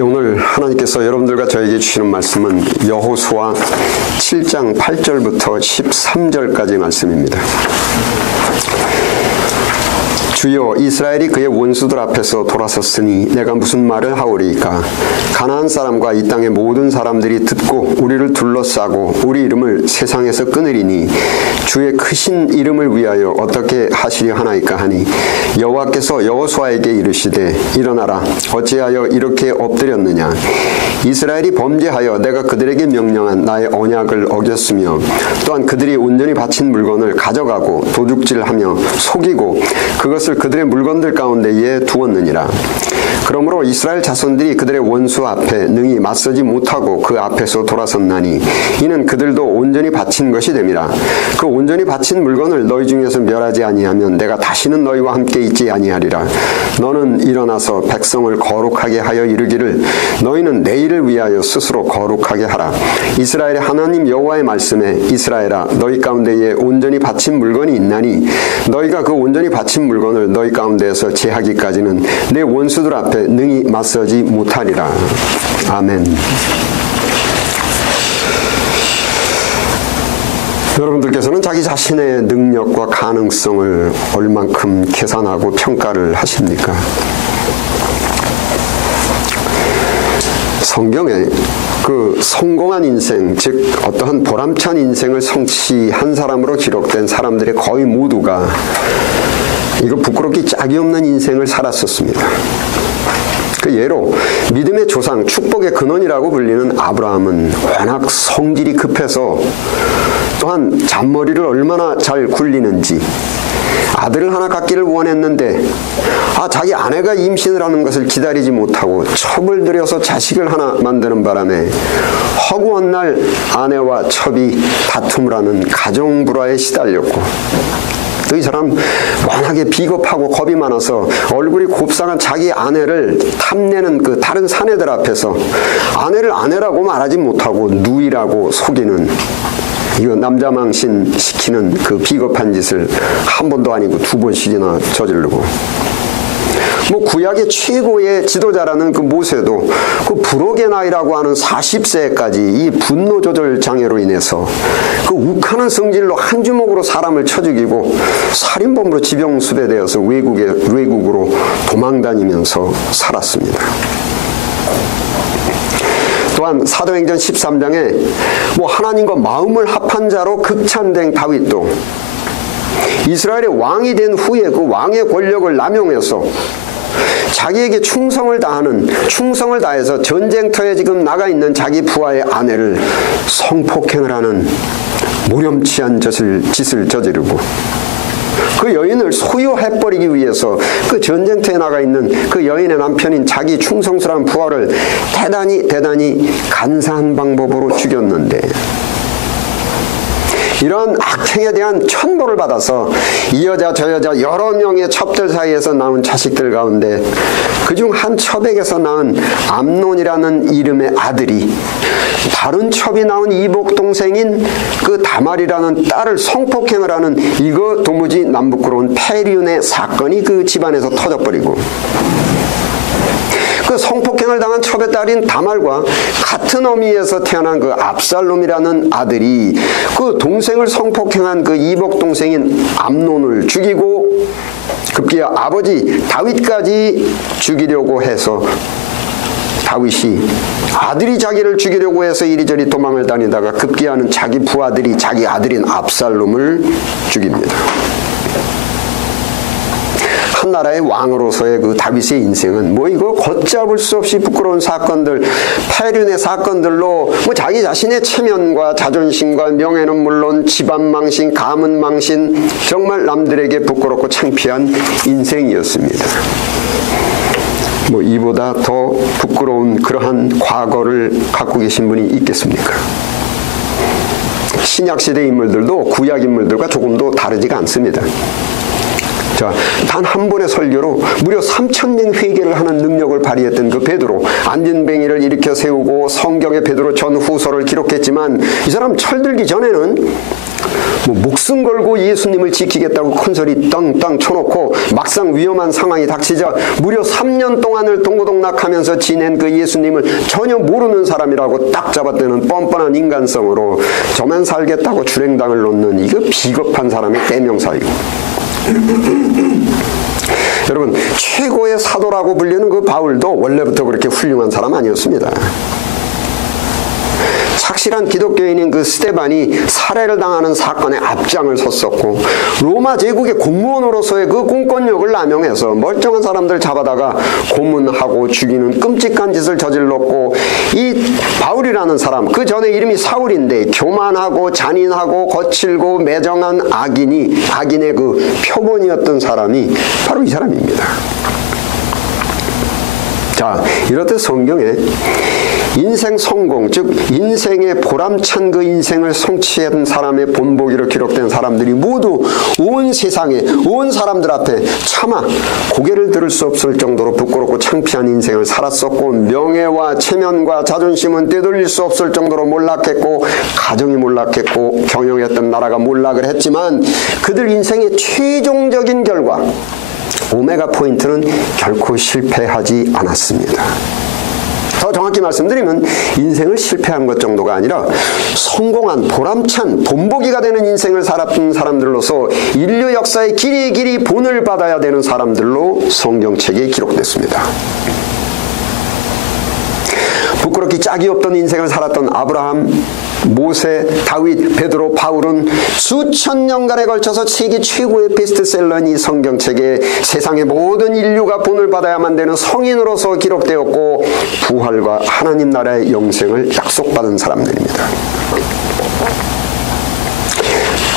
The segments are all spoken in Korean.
오늘 하나님께서 여러분들과 저에게 주시는 말씀은 여호수아 7장 8절부터 13절까지 말씀입니다. 주여, 이스라엘이 그의 원수들 앞에서 돌아섰으니 내가 무슨 말을 하오리이까? 가나안 사람과 이 땅의 모든 사람들이 듣고 우리를 둘러싸고 우리 이름을 세상에서 끊으리니 주의 크신 이름을 위하여 어떻게 하시려 하나이까 하니, 여호와께서 여호수아에게 이르시되 일어나라, 어찌하여 이렇게 엎드렸느냐? 이스라엘이 범죄하여 내가 그들에게 명령한 나의 언약을 어겼으며 또한 그들이 온전히 바친 물건을 가져가고 도둑질하며 속이고 그것을 그들의 물건들 가운데에 두었느니라. 그러므로 이스라엘 자손들이 그들의 원수 앞에 능히 맞서지 못하고 그 앞에서 돌아섰나니 이는 그들도 온전히 바친 것이 됨이라. 그 온전히 바친 물건을 너희 중에서 멸하지 아니하면 내가 다시는 너희와 함께 있지 아니하리라. 너는 일어나서 백성을 거룩하게 하여 이르기를 너희는 내일을 위하여 스스로 거룩하게 하라. 이스라엘의 하나님 여호와의 말씀에 이스라엘아, 너희 가운데에 온전히 바친 물건이 있나니 너희가 그 온전히 바친 물건을 너희 가운데에서 제하기까지는 내 원수들 앞에 능히 맞서지 못하리라. 아멘. 여러분들께서는 자기 자신의 능력과 가능성을 얼만큼 계산하고 평가를 하십니까? 성경에 그 성공한 인생, 즉 어떠한 보람찬 인생을 성취한 사람으로 기록된 사람들의 거의 모두가 이거 부끄럽기 짝이 없는 인생을 살았었습니다. 그 예로 믿음의 조상, 축복의 근원이라고 불리는 아브라함은 워낙 성질이 급해서, 또한 잔머리를 얼마나 잘 굴리는지, 아들을 하나 갖기를 원했는데 자기 아내가 임신을 하는 것을 기다리지 못하고 첩을 들여서 자식을 하나 만드는 바람에 허구한 날 아내와 첩이 다툼을 하는 가정불화에 시달렸고, 또 이 사람 워낙에 비겁하고 겁이 많아서 얼굴이 곱상한 자기 아내를 탐내는 그 다른 사내들 앞에서 아내를 아내라고 말하지 못하고 누이라고 속이는, 이거 남자망신 시키는 그 비겁한 짓을 한 번도 아니고 두 번씩이나 저지르고, 구약의 최고의 지도자라는 그 모세도 그 불혹의 나이라고 하는 40세까지 이 분노 조절 장애로 인해서 그 욱하는 성질로 한 주먹으로 사람을 쳐 죽이고 살인범으로 지병수배되어서 외국으로 도망다니면서 살았습니다. 또한 사도행전 13장에 하나님과 마음을 합한 자로 극찬된 다윗도 이스라엘의 왕이 된 후에 그 왕의 권력을 남용해서 자기에게 충성을 다해서 전쟁터에 지금 나가 있는 자기 부하의 아내를 성폭행을 하는 무렴치한 짓을 저지르고, 그 여인을 소유해버리기 위해서 그 전쟁터에 나가 있는 그 여인의 남편인 자기 충성스러운 부하를 대단히 간사한 방법으로 죽였는데, 이런 악행에 대한 천보를 받아서 이 여자 저 여자 여러 명의 첩들 사이에서 낳은 자식들 가운데 그중 한 첩에게서 낳은 암논이라는 이름의 아들이 다른 첩이 낳은 이복 동생인 그 다말이라는 딸을 성폭행을 하는, 이거 도무지 남부끄러운 폐륜의 사건이 그 집안에서 터져버리고, 그 성폭행을 당한 첩의 딸인 다말과 같은 어미에서 태어난 그 압살롬이라는 아들이 그 동생을 성폭행한 그 이복 동생인 암논을 죽이고, 급기야 아버지 다윗까지 죽이려고 해서 다윗이 아들이 자기를 죽이려고 해서 이리저리 도망을 다니다가 급기야는 자기 부하들이 자기 아들인 압살롬을 죽입니다. 한 나라의 왕으로서의 그 다윗의 인생은 이거 걷잡을 수 없이 부끄러운 사건들, 폐륜의 사건들로 자기 자신의 체면과 자존심과 명예는 물론 집안 망신, 가문 망신, 정말 남들에게 부끄럽고 창피한 인생이었습니다. 이보다 더 부끄러운 그러한 과거를 갖고 계신 분이 있겠습니까? 신약시대 인물들도 구약 인물들과 조금도 다르지가 않습니다. 단 한 번의 설교로 무려 3,000명 회개를 하는 능력을 발휘했던 그 베드로, 안진뱅이를 일으켜 세우고 성경의 베드로 전후서를 기록했지만 이 사람 철들기 전에는 목숨 걸고 예수님을 지키겠다고 큰소리 땅땅 쳐놓고 막상 위험한 상황이 닥치자 무려 3년 동안을 동고동락하면서 지낸 그 예수님을 전혀 모르는 사람이라고 딱 잡아떼는 뻔뻔한 인간성으로 저만 살겠다고 출행당을 놓는 이거 비겁한 사람의 대명사이고, 여러분, 최고의 사도라고 불리는 그 바울도 원래부터 그렇게 훌륭한 사람 아니었습니다. 착실한 기독교인인 그 스데반이 살해를 당하는 사건에 앞장을 섰었고, 로마 제국의 공무원으로서의 그 공권력을 남용해서 멀쩡한 사람들 잡아다가 고문하고 죽이는 끔찍한 짓을 저질렀고, 이 바울이라는 사람, 그 전에 이름이 사울인데 교만하고 잔인하고 거칠고 매정한 악인의 그 표본이었던 사람이 바로 이 사람입니다. 자, 이렇듯 성경에 인생 성공, 즉 인생의 보람찬 그 인생을 성취한 사람의 본보기로 기록된 사람들이 모두 온 세상에, 온 사람들 앞에 차마 고개를 들을 수 없을 정도로 부끄럽고 창피한 인생을 살았었고, 명예와 체면과 자존심은 되돌릴 수 없을 정도로 몰락했고, 가정이 몰락했고, 경영했던 나라가 몰락을 했지만 그들 인생의 최종적인 결과, 오메가 포인트는 결코 실패하지 않았습니다. 더 정확히 말씀드리면 인생을 실패한 것 정도가 아니라 성공한 보람찬 본보기가 되는 인생을 살았던 사람들로서 인류 역사의 길이 본을 받아야 되는 사람들로 성경책에 기록됐습니다. 부끄럽기 짝이 없던 인생을 살았던 아브라함, 모세, 다윗, 베드로, 바울은 수천 년간에 걸쳐서 세계 최고의 베스트셀러인 이 성경책에 세상의 모든 인류가 본을 받아야만 되는 성인으로서 기록되었고, 부활과 하나님 나라의 영생을 약속받은 사람들입니다.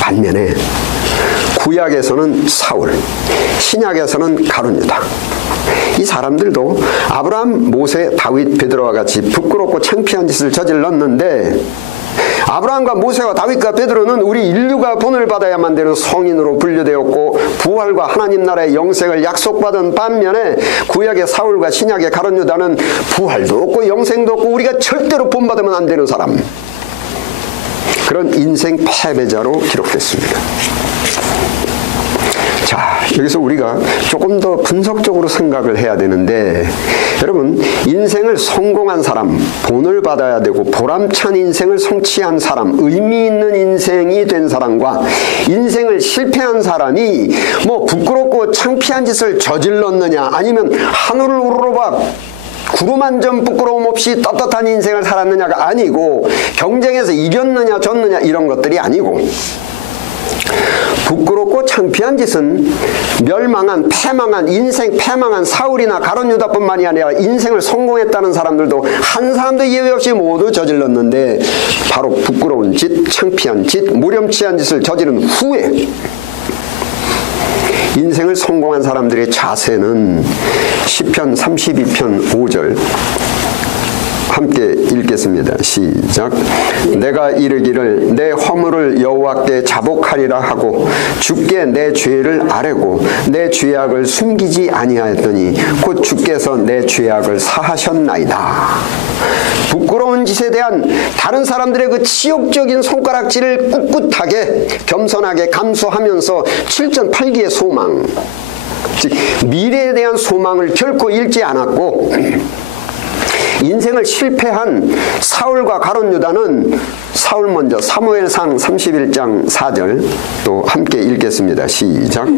반면에 구약에서는 사울, 신약에서는 가룟 유다, 이 사람들도 아브라함, 모세, 다윗, 베드로와 같이 부끄럽고 창피한 짓을 저질렀는데, 아브라함과 모세와 다윗과 베드로는 우리 인류가 본을 받아야만 되는 성인으로 분류되었고 부활과 하나님 나라의 영생을 약속받은 반면에, 구약의 사울과 신약의 가룟 유다는 부활도 없고 영생도 없고 우리가 절대로 본받으면 안 되는 사람, 그런 인생 패배자로 기록됐습니다. 자, 여기서 우리가 조금 더 분석적으로 생각을 해야 되는데, 여러분, 인생을 성공한 사람, 본을 받아야 되고 보람찬 인생을 성취한 사람, 의미 있는 인생이 된 사람과 인생을 실패한 사람이 뭐 부끄럽고 창피한 짓을 저질렀느냐, 아니면 하늘을 우러러봐 구름 한 점 부끄러움 없이 떳떳한 인생을 살았느냐가 아니고, 경쟁에서 이겼느냐 졌느냐 이런 것들이 아니고, 부끄럽고 창피한 짓은 멸망한, 패망한, 인생 패망한 사울이나 가룟 유다뿐만이 아니라 인생을 성공했다는 사람들도 한 사람도 예외 없이 모두 저질렀는데, 바로 부끄러운 짓, 창피한 짓, 무렴치한 짓을 저지른 후에 인생을 성공한 사람들의 자세는 시편 32편 5절 함께 읽겠습니다. 시작. 내가 이르기를 내 허물을 여호와께 자복하리라 하고 주께 내 죄를 아뢰고 내 죄악을 숨기지 아니하였더니 곧 주께서 내 죄악을 사하셨나이다. 부끄러운 짓에 대한 다른 사람들의 그 치욕적인 손가락질을 꿋꿋하게 겸손하게 감수하면서 7전 8기의 소망, 즉 미래에 대한 소망을 결코 잃지 않았고, 인생을 실패한 사울과 가룟 유다는, 사울 먼저 사무엘상 31장 4절 또 함께 읽겠습니다. 시작.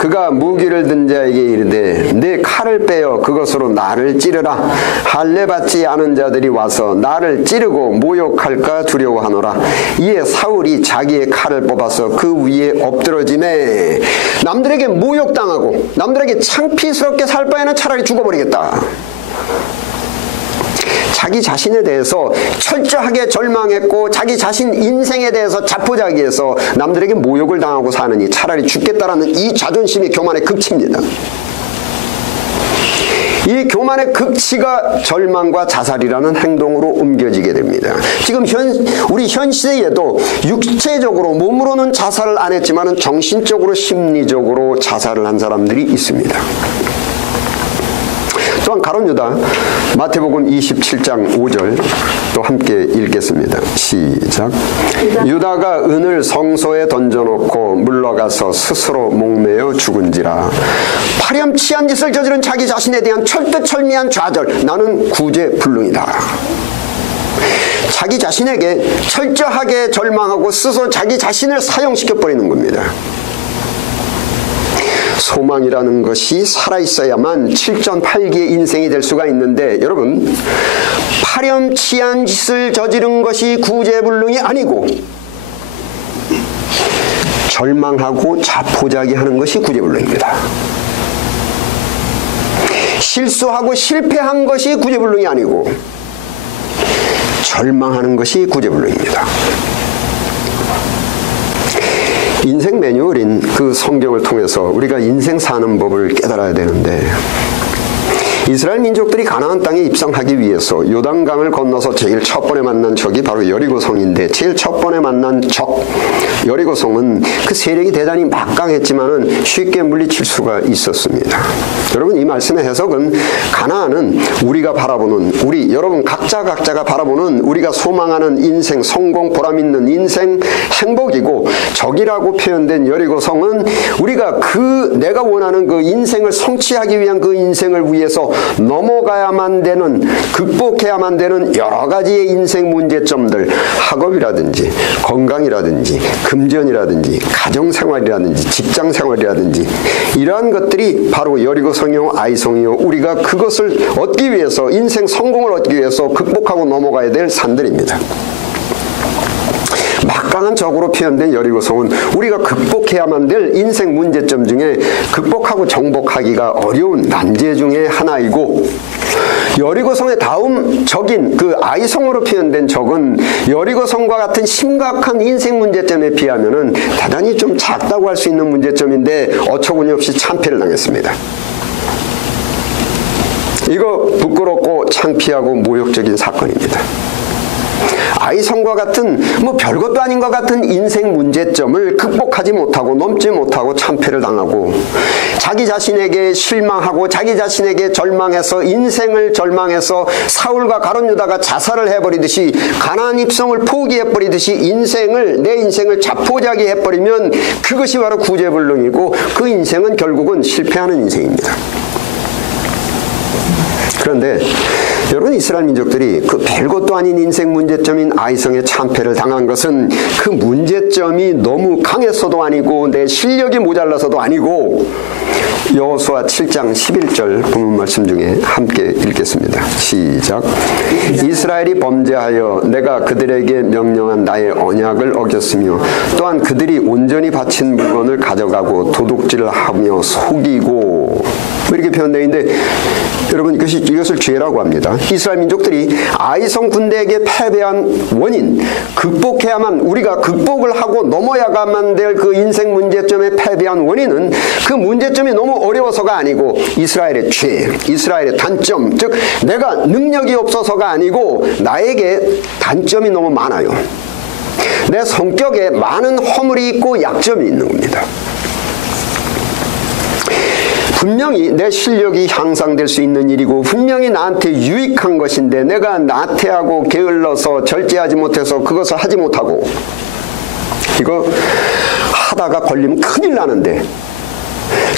그가 무기를 든 자에게 이르되 내 칼을 빼어 그것으로 나를 찌르라. 할례 받지 않은 자들이 와서 나를 찌르고 모욕할까 두려워하노라. 이에 사울이 자기의 칼을 뽑아서 그 위에 엎드러지매, 남들에게 모욕당하고 남들에게 창피스럽게 살 바에는 차라리 죽어버리겠다. 자기 자신에 대해서 철저하게 절망했고 자기 자신 인생에 대해서 자포자기해서 남들에게 모욕을 당하고 사느니 차라리 죽겠다라는 이 자존심이 교만의 극치입니다. 이 교만의 극치가 절망과 자살이라는 행동으로 옮겨지게 됩니다. 지금 우리 현 시대에도 육체적으로 몸으로는 자살을 안 했지만 정신적으로 심리적으로 자살을 한 사람들이 있습니다. 또한 가룟 유다, 마태복음 27장 5절 또 함께 읽겠습니다. 시작. 유다가 은을 성소에 던져놓고 물러가서 스스로 목매어 죽은지라. 파렴치한 짓을 저지른 자기 자신에 대한 철두철미한 좌절, 나는 구제불능이다. 자기 자신에게 철저하게 절망하고 스스로 자기 자신을 사형시켜버리는 겁니다. 소망이라는 것이 살아있어야만 7.8기의 인생이 될 수가 있는데, 여러분, 파렴치한 짓을 저지른 것이 구제불능이 아니고 절망하고 자포자기하는 것이 구제불능입니다. 실수하고 실패한 것이 구제불능이 아니고 절망하는 것이 구제불능입니다. 인생 매뉴얼인 그 성경을 통해서 우리가 인생 사는 법을 깨달아야 되는데, 이스라엘 민족들이 가나안 땅에 입성하기 위해서 요단강을 건너서 제일 첫 번에 만난 적이 바로 여리고성인데, 제일 첫 번에 만난 적 여리고성은 그 세력이 대단히 막강했지만은 쉽게 물리칠 수가 있었습니다. 여러분, 이 말씀의 해석은 가나안은 우리가 바라보는, 여러분 각자가 바라보는 우리가 소망하는 인생, 성공, 보람 있는 인생, 행복이고, 적이라고 표현된 여리고성은 우리가 내가 원하는 그 인생을 성취하기 위한 그 인생을 위해서 넘어가야만 되는, 극복해야만 되는 여러 가지의 인생 문제점들, 학업이라든지 건강이라든지 금전이라든지 가정생활이라든지 직장생활이라든지 이러한 것들이 바로 여리고성이요 아이성이요, 우리가 그것을 얻기 위해서, 인생 성공을 얻기 위해서 극복하고 넘어가야 될 산들입니다. 막강한 적으로 표현된 여리고성은 우리가 극복해야만 될 인생 문제점 중에 극복하고 정복하기가 어려운 난제 중에 하나이고, 여리고성의 다음 적인 그 아이성으로 표현된 적은 여리고성과 같은 심각한 인생 문제점에 비하면은 대단히 좀 작다고 할 수 있는 문제점인데 어처구니 없이 참패를 당했습니다. 이거 부끄럽고 창피하고 모욕적인 사건입니다. 아이성과 같은 별것도 아닌 것 같은 인생 문제점을 극복하지 못하고 넘지 못하고 참패를 당하고, 자기 자신에게 실망하고 자기 자신에게 절망해서, 인생을 절망해서 사울과 가룟 유다가 자살을 해버리듯이, 가나안 입성을 포기해버리듯이 내 인생을 자포자기 해버리면 그것이 바로 구제불능이고, 그 인생은 결국은 실패하는 인생입니다. 그런데 여러분, 이스라엘 민족들이 그 별것도 아닌 인생 문제점인 아이성의 참패를 당한 것은 그 문제점이 너무 강해서도 아니고 내 실력이 모자라서도 아니고, 여호수아 7장 11절 본문 말씀 중에 함께 읽겠습니다. 시작. 이스라엘이 범죄하여 내가 그들에게 명령한 나의 언약을 어겼으며, 또한 그들이 온전히 바친 물건을 가져가고 도둑질을 하며 속이고, 이렇게 표현되어 있는데, 여러분, 이것을 죄라고 합니다. 이스라엘 민족들이 아이성 군대에게 패배한 원인, 우리가 극복을 하고 넘어야만 될 그 인생 문제점에 패배한 원인은 그 문제점이 너무 어려워서가 아니고 이스라엘의 죄, 이스라엘의 단점, 즉 내가 능력이 없어서가 아니고 나에게 단점이 너무 많아요. 내 성격에 많은 허물이 있고 약점이 있는 겁니다. 분명히 내 실력이 향상될 수 있는 일이고 분명히 나한테 유익한 것인데, 내가 나태하고 게을러서 절제하지 못해서 그것을 하지 못하고, 이거 하다가 걸리면 큰일 나는데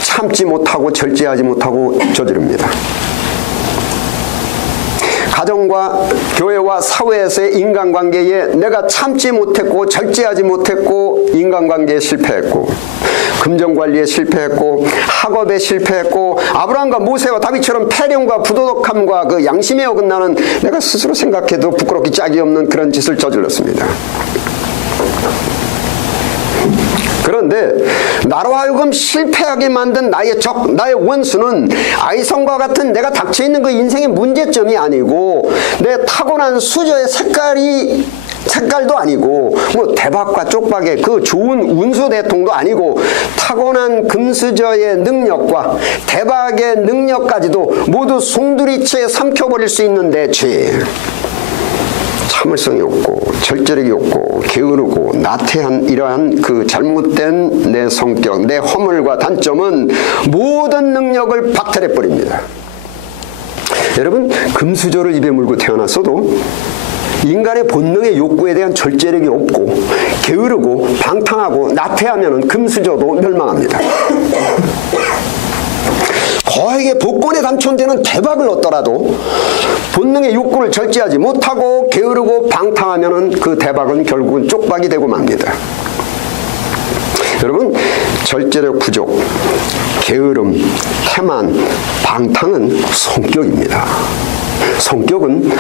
참지 못하고 절제하지 못하고 저지릅니다. 가정과 교회와 사회에서의 인간관계에 내가 참지 못했고 절제하지 못했고 인간관계에 실패했고, 금전관리에 실패했고, 학업에 실패했고, 아브라함과 모세와 다윗처럼 패령과 부도덕함과 그 양심에 어긋나는, 내가 스스로 생각해도 부끄럽기 짝이 없는 그런 짓을 저질렀습니다. 그런데 나로 하여금 실패하게 만든 나의 적, 나의 원수는 아이성과 같은 내가 닥쳐있는 그 인생의 문제점이 아니고, 내 타고난 수저의 색깔도 아니고, 대박과 쪽박의 그 좋은 운수 대통도 아니고, 타고난 금수저의 능력과 대박의 능력까지도 모두 송두리째 삼켜버릴 수 있는 내 죄, 참을성이 없고 절제력이 없고 게으르고 나태한 이러한 그 잘못된 내 성격, 내 허물과 단점은 모든 능력을 박탈해버립니다. 여러분, 금수저를 입에 물고 태어났어도 인간의 본능의 욕구에 대한 절제력이 없고 게으르고 방탕하고 나태하면 금수저도 멸망합니다. 거액의 복권에 당첨되는 대박을 얻더라도 본능의 욕구를 절제하지 못하고 게으르고 방탕하면 그 대박은 결국은 쪽박이 되고 맙니다. 여러분, 절제력 부족, 게으름, 태만, 방탕은 성격입니다. 성격은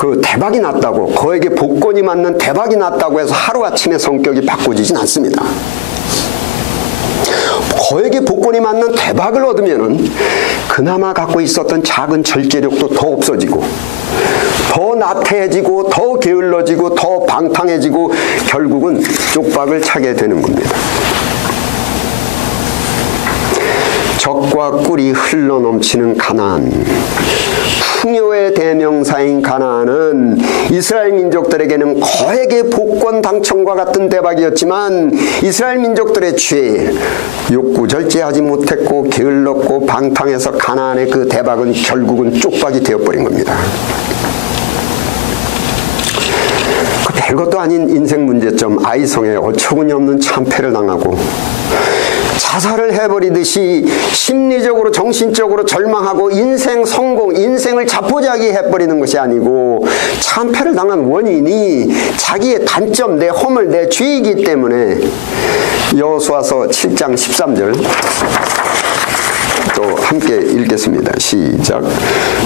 그 대박이 났다고, 거액의 복권이 맞는 대박이 났다고 해서 하루아침에 성격이 바꿔지진 않습니다. 거액의 복권이 맞는 대박을 얻으면은 그나마 갖고 있었던 작은 절제력도 더 없어지고, 더 나태해지고, 더 게을러지고, 더 방탕해지고, 결국은 쪽박을 차게 되는 겁니다. 적과 꿀이 흘러넘치는 가나안, 풍요의 대명사인 가나안은 이스라엘 민족들에게는 거액의 복권 당첨과 같은 대박이었지만 이스라엘 민족들의 죄, 욕구 절제하지 못했고 게을렀고 방탕해서 가나안의 그 대박은 결국은 쪽박이 되어버린 겁니다. 그 별것도 아닌 인생 문제점 아이성에 어처구니 없는 참패를 당하고 자살을 해버리듯이 심리적으로 정신적으로 절망하고 인생 성공, 인생을 자포자기 해버리는 것이 아니고 참패를 당한 원인이 자기의 단점, 내 허물, 내 죄이기 때문에 여호수아서 7장 13절 또 함께 읽겠습니다. 시작.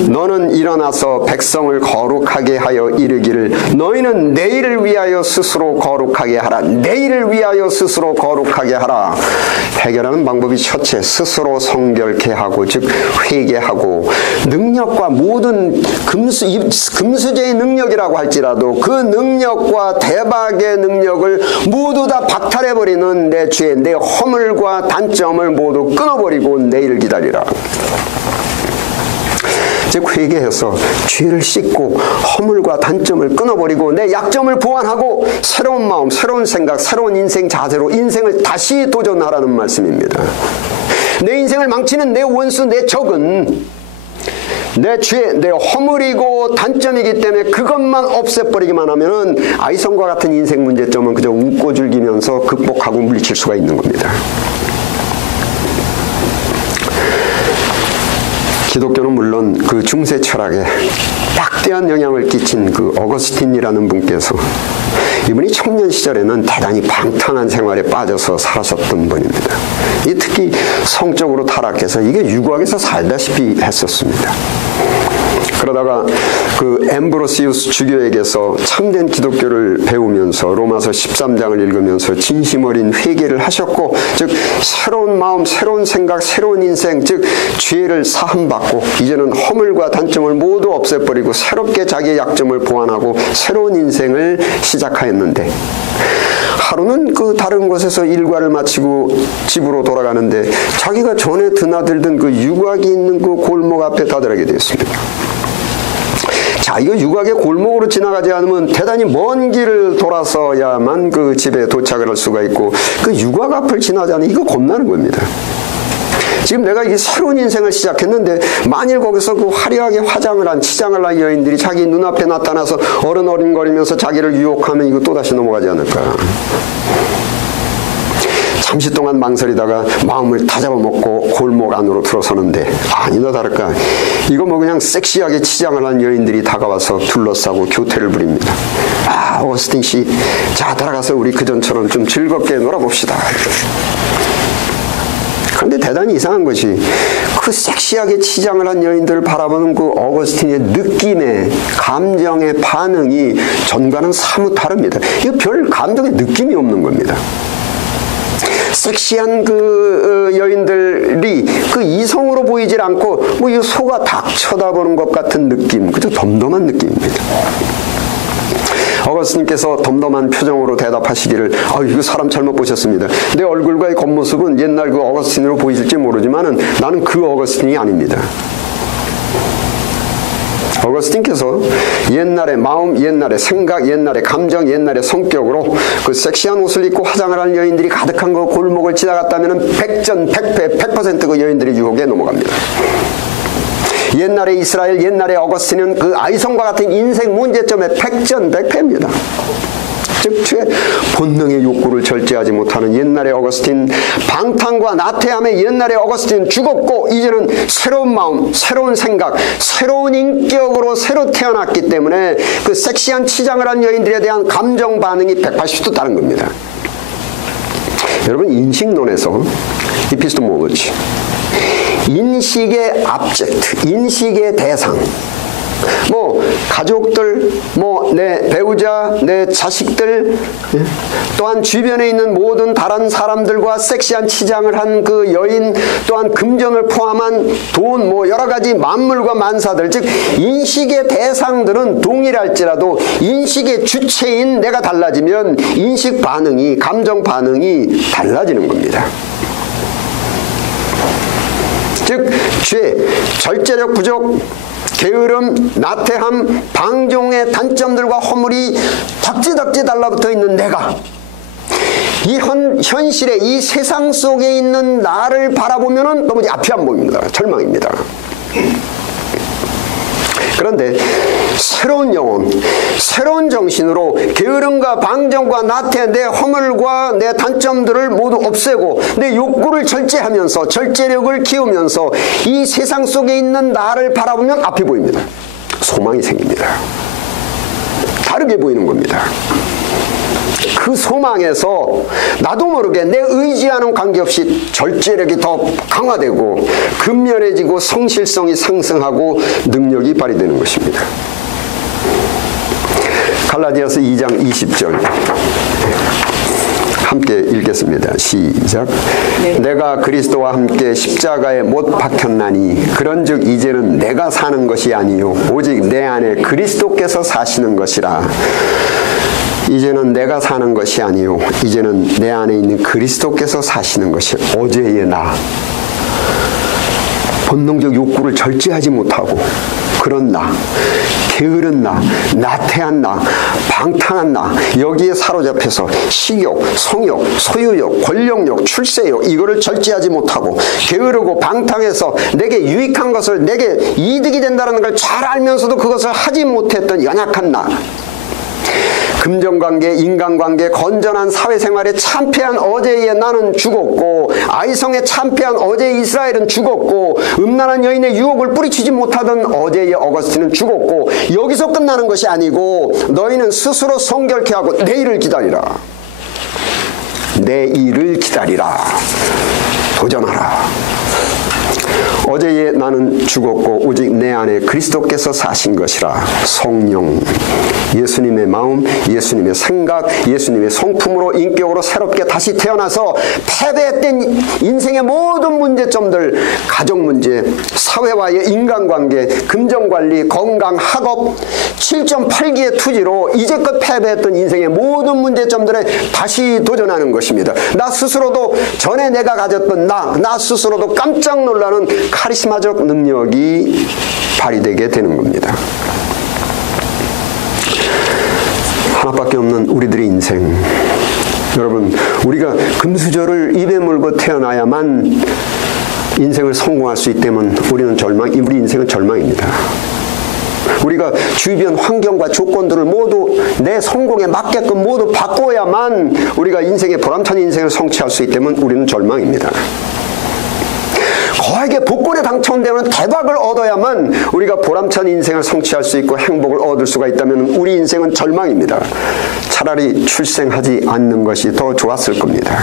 너는 일어나서 백성을 거룩하게 하여 이르기를 너희는 내일을 위하여 스스로 거룩하게 하라. 내일을 위하여 스스로 거룩하게 하라. 해결하는 방법이 첫째, 스스로 성결케 하고 즉 회개하고 능력과 모든 금수제의 능력이라고 할지라도 그 능력과 대박의 능력을 모두 다 박탈해버리는 내 죄, 내 허물과 단점을 모두 끊어버리고 내일을 기다리라. 즉 회개해서 죄를 씻고 허물과 단점을 끊어버리고 내 약점을 보완하고 새로운 마음, 새로운 생각, 새로운 인생 자세로 인생을 다시 도전하라는 말씀입니다. 내 인생을 망치는 내 원수, 내 적은 내 죄, 내 허물이고 단점이기 때문에 그것만 없애버리기만 하면은 아이성과 같은 인생 문제점은 그저 웃고 즐기면서 극복하고 물리칠 수가 있는 겁니다. 기독교는 물론 그 중세 철학에 막대한 영향을 끼친 그 어거스틴이라는 분께서 이분이 청년 시절에는 대단히 방탕한 생활에 빠져서 살았었던 분입니다. 이 특히 성적으로 타락해서 이게 유곽에서 살다시피 했었습니다. 그러다가 그 엠브로시우스 주교에게서 참된 기독교를 배우면서 로마서 13장을 읽으면서 진심 어린 회개를 하셨고 즉 새로운 마음, 새로운 생각, 새로운 인생 즉 죄를 사함받고 이제는 허물과 단점을 모두 없애버리고 새롭게 자기의 약점을 보완하고 새로운 인생을 시작하였는데 하루는 그 다른 곳에서 일과를 마치고 집으로 돌아가는데 자기가 전에 드나들던 그 유곽이 있는 그 골목 앞에 다다르게 되었습니다. 자, 이거 유곽의 골목으로 지나가지 않으면 대단히 먼 길을 돌아서야만 그 집에 도착을 할 수가 있고 그 유곽 앞을 지나지 않으면 이거 겁나는 겁니다. 지금 내가 이 새로운 인생을 시작했는데 만일 거기서 그 화려하게 화장을 한 치장을 한 여인들이 자기 눈앞에 나타나서 어른거리면서 자기를 유혹하면 이거 또다시 넘어가지 않을까. 잠시 동안 망설이다가 마음을 다잡아먹고 골목 안으로 들어서는데 아니나 다를까 이거 뭐 그냥 섹시하게 치장을 한 여인들이 다가와서 둘러싸고 교태를 부립니다. 아, 오거스틴 씨, 자 들어가서 우리 그전처럼 좀 즐겁게 놀아봅시다. 그런데 대단히 이상한 것이 그 섹시하게 치장을 한 여인들을 바라보는 그 어거스틴의 느낌의 감정의 반응이 전과는 사뭇 다릅니다. 이거 별 감정의 느낌이 없는 겁니다. 섹시한 그 여인들이 그 이성으로 보이질 않고 뭐 이 소가 닭 쳐다보는 것 같은 느낌, 그저 덤덤한 느낌입니다. 어거스틴께서 덤덤한 표정으로 대답하시기를 이거 사람 잘못 보셨습니다. 내 얼굴과의 겉모습은 옛날 그 어거스틴으로 보이실지 모르지만은 나는 그 어거스틴이 아닙니다. 어거스틴께서 옛날의 마음, 옛날의 생각, 옛날의 감정, 옛날의 성격으로 그 섹시한 옷을 입고 화장을 한 여인들이 가득한 그 골목을 지나갔다면 100전 100패 100% 그 여인들이 유혹에 넘어갑니다. 옛날에 이스라엘, 옛날에 어거스틴은 그 아이성과 같은 인생 문제점에 백전백패입니다. 즉 죄 본능의 욕구를 절제하지 못하는 옛날의 어거스틴, 방탕과 나태함의 옛날의 어거스틴 죽었고 이제는 새로운 마음, 새로운 생각, 새로운 인격으로 새로 태어났기 때문에 그 섹시한 치장을 한 여인들에 대한 감정 반응이 180도 다른 겁니다. 여러분, 인식론에서 epistemology, 인식의 object, 인식의 대상, 뭐 가족들, 뭐 내 배우자, 내 자식들, 또한 주변에 있는 모든 다른 사람들과 섹시한 치장을 한 그 여인, 또한 금전을 포함한 돈, 뭐 여러 가지 만물과 만사들, 즉 인식의 대상들은 동일할지라도 인식의 주체인 내가 달라지면 인식 반응이, 감정 반응이 달라지는 겁니다. 즉 죄, 절제력 부족, 게으름, 나태함, 방종의 단점들과 허물이 덕지덕지 달라붙어 있는 내가 이 현실의 이 세상 속에 있는 나를 바라보면 도무지 앞이 안 보입니다. 절망입니다. 그런데 새로운 영혼, 새로운 정신으로 게으름과 방정과 나태, 내 허물과 내 단점들을 모두 없애고 내 욕구를 절제하면서 절제력을 키우면서 이 세상 속에 있는 나를 바라보면 앞이 보입니다. 소망이 생깁니다. 다르게 보이는 겁니다. 그 소망에서 나도 모르게 내 의지와는 관계없이 절제력이 더 강화되고 근면해지고 성실성이 상승하고 능력이 발휘되는 것입니다. 갈라디아서 2장 20절 함께 읽겠습니다. 시작. 네. 내가 그리스도와 함께 십자가에 못 박혔나니 그런즉 이제는 내가 사는 것이 아니요 오직 내 안에 그리스도께서 사시는 것이라. 이제는 내가 사는 것이 아니요 이제는 내 안에 있는 그리스도께서 사시는 것이. 어제의 나, 본능적 욕구를 절제하지 못하고 그런 나, 게으른 나, 나태한 나, 방탕한 나, 여기에 사로잡혀서 식욕, 성욕, 소유욕, 권력욕, 출세욕 이거를 절제하지 못하고 게으르고 방탕해서 내게 유익한 것을, 내게 이득이 된다는 걸 잘 알면서도 그것을 하지 못했던 연약한 나, 금전관계, 인간관계, 건전한 사회생활에 참패한 어제의 나는 죽었고 아이성에 참패한 어제의 이스라엘은 죽었고 음란한 여인의 유혹을 뿌리치지 못하던 어제의 어거스틴은 죽었고 여기서 끝나는 것이 아니고 너희는 스스로 성결케 하고 내일을 기다리라. 내일을 기다리라. 도전하라. 어제의 나는 죽었고 오직 내 안에 그리스도께서 사신 것이라. 성령, 예수님의 마음, 예수님의 생각, 예수님의 성품으로 인격으로 새롭게 다시 태어나서 패배했던 인생의 모든 문제점들, 가족 문제, 사회와의 인간관계, 금전관리, 건강, 학업, 7.8기의 투지로 이제껏 패배했던 인생의 모든 문제점들에 다시 도전하는 것입니다. 나 스스로도 전에 내가 가졌던 나 스스로도 깜짝 놀라는 카리스마적 능력이 발휘되게 되는 겁니다. 하나밖에 없는 우리들의 인생. 여러분, 우리가 금수저를 입에 물고 태어나야만 인생을 성공할 수 있다면 우리 인생은 절망입니다. 우리가 주변 환경과 조건들을 모두 내 성공에 맞게끔 모두 바꿔야만 우리가 인생의 보람찬 인생을 성취할 수 있다면 우리는 절망입니다. 거액의 복권에 당첨되면 대박을 얻어야만 우리가 보람찬 인생을 성취할 수 있고 행복을 얻을 수가 있다면 우리 인생은 절망입니다. 차라리 출생하지 않는 것이 더 좋았을 겁니다.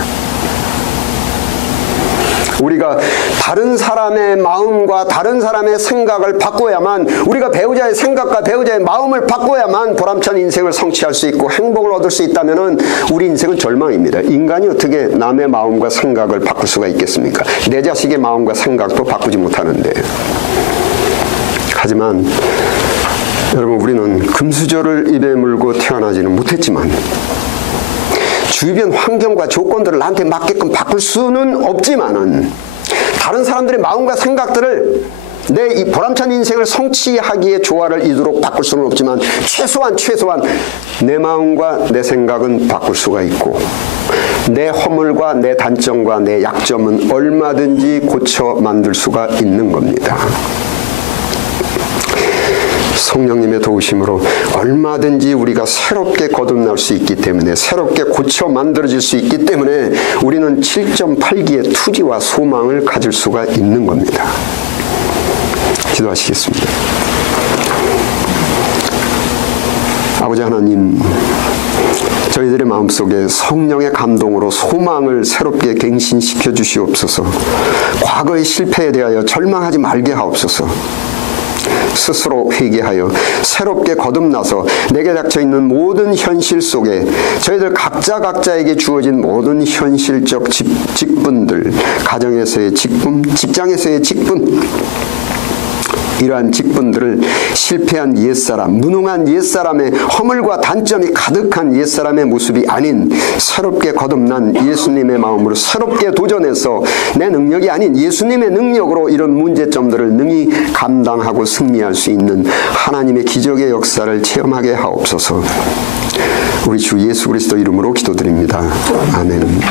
우리가 다른 사람의 마음과 다른 사람의 생각을 바꿔야만, 우리가 배우자의 생각과 배우자의 마음을 바꿔야만 보람찬 인생을 성취할 수 있고 행복을 얻을 수 있다면 우리 인생은 절망입니다. 인간이 어떻게 남의 마음과 생각을 바꿀 수가 있겠습니까? 내 자식의 마음과 생각도 바꾸지 못하는데. 하지만 여러분, 우리는 금수저를 입에 물고 태어나지는 못했지만 주변 환경과 조건들을 나한테 맞게끔 바꿀 수는 없지만은 다른 사람들의 마음과 생각들을 내 이 보람찬 인생을 성취하기에 조화를 이루도록 바꿀 수는 없지만 최소한 내 마음과 내 생각은 바꿀 수가 있고 내 허물과 내 단점과 내 약점은 얼마든지 고쳐 만들 수가 있는 겁니다. 성령님의 도우심으로 얼마든지 우리가 새롭게 거듭날 수 있기 때문에, 새롭게 고쳐 만들어질 수 있기 때문에 우리는 7.8기의 투지와 소망을 가질 수가 있는 겁니다. 기도하시겠습니다. 아버지 하나님, 저희들의 마음속에 성령의 감동으로 소망을 새롭게 갱신시켜 주시옵소서. 과거의 실패에 대하여 절망하지 말게 하옵소서. 스스로 회개하여 새롭게 거듭나서 내게 닥쳐있는 모든 현실 속에 저희들 각자에게 주어진 모든 현실적 직분들, 가정에서의 직분, 직장에서의 직분, 이러한 직분들을 실패한 옛사람, 무능한 옛사람의 허물과 단점이 가득한 옛사람의 모습이 아닌 새롭게 거듭난 예수님의 마음으로 새롭게 도전해서 내 능력이 아닌 예수님의 능력으로 이런 문제점들을 능히 감당하고 승리할 수 있는 하나님의 기적의 역사를 체험하게 하옵소서. 우리 주 예수 그리스도 이름으로 기도드립니다. 아멘.